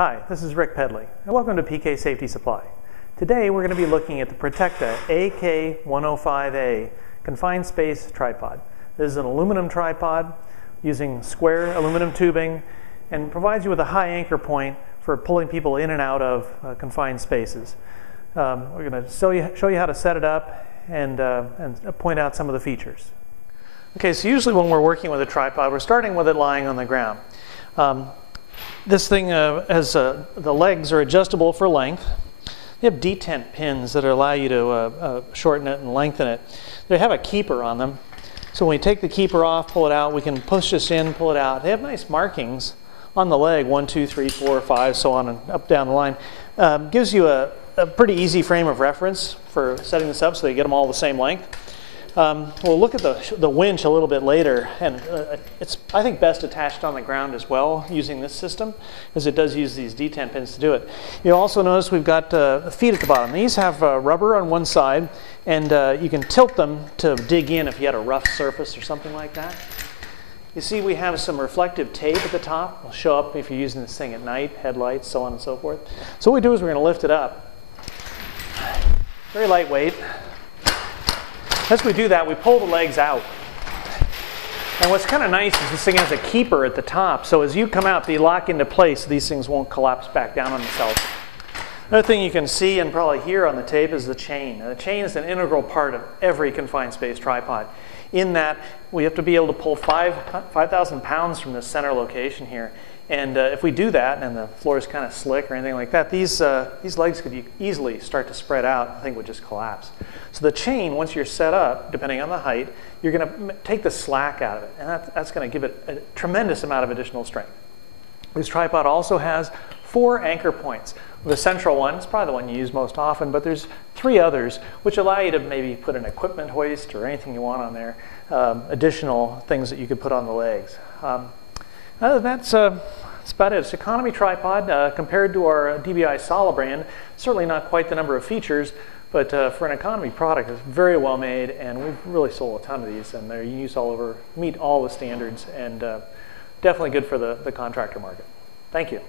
Hi, this is Rick Pedley, and welcome to PK Safety Supply. Today we're going to be looking at the Protecta AK105A confined space tripod. This is an aluminum tripod using square aluminum tubing and provides you with a high anchor point for pulling people in and out of confined spaces. We're going to show you how to set it up and point out some of the features. Okay, so usually when we're working with a tripod, we're starting with it lying on the ground. This thing has the legs are adjustable for length. They have detent pins that allow you to shorten it and lengthen it. They have a keeper on them. So when we take the keeper off, pull it out, we can push this in, pull it out. They have nice markings on the leg, 1, 2, 3, 4, 5, so on and up down the line. Gives you a pretty easy frame of reference for setting this up so they get them all the same length. We'll look at the winch a little bit later, and it's, I think, best attached on the ground as well using this system, as it does use these detent pins to do it. You'll also notice we've got feet at the bottom. These have rubber on one side, and you can tilt them to dig in if you had a rough surface or something like that. You see we have some reflective tape at the top. It'll show up if you're using this thing at night, headlights, so on and so forth. So what we do is we're going to lift it up. Very lightweight. As we do that, we pull the legs out. And what's kind of nice is this thing has a keeper at the top, so as you come out, they lock into place, so these things won't collapse back down on themselves. Another thing you can see and probably hear on the tape is the chain. Now, the chain is an integral part of every confined space tripod. In that, we have to be able to pull 5,000 pounds from the center location here. And if we do that, and the floor is kind of slick or anything like that, these legs could easily start to spread out. The thing would just collapse. So the chain, once you're set up, depending on the height, you're going to take the slack out of it. And that's going to give it a tremendous amount of additional strength. This tripod also has 4 anchor points. The central one is probably the one you use most often, but there's 3 others which allow you to maybe put an equipment hoist or anything you want on there, additional things that you could put on the legs. That's about it. It's an economy tripod compared to our DBI Sala brand. Certainly not quite the number of features, but for an economy product, it's very well made, and we've really sold a ton of these, and they're used all over, meet all the standards, and definitely good for the contractor market. Thank you.